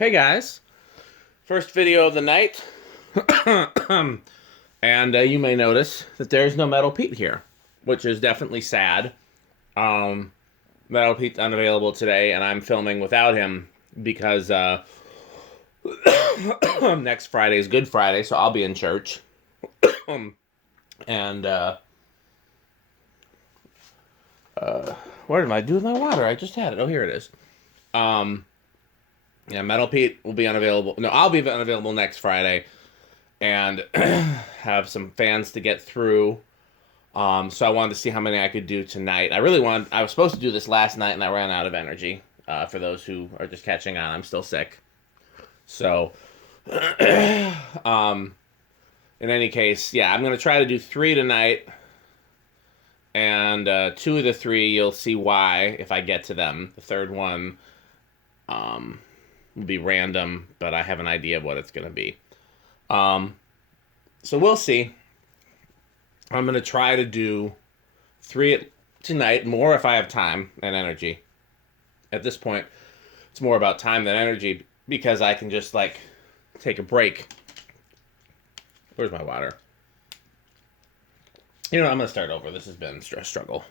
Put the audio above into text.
Hey guys, first video of the night, and you may notice that there's no Metal Pete here, which is definitely sad. Metal Pete's unavailable today, and I'm filming without him because next Friday is Good Friday, so I'll be in church. And what did I do with my water? I just had it. Oh, here it is. Yeah, Metal Pete will be unavailable. No, I'll be unavailable next Friday, and have some fans to get through. So I wanted to see how many I could do tonight. I was supposed to do this last night, and I ran out of energy. For those who are just catching on, I'm still sick. So, in any case, yeah, I'm gonna try to do 3 tonight, and 2 of the 3 you'll see why if I get to them. The third one, will be random, but I have an idea of what it's going to be. So we'll see. I'm going to try to do 3 tonight, more if I have time and energy. At this point, it's more about time than energy because I can just, like, take a break. Where's my water? You know what? I'm going to start over. This has been a struggle.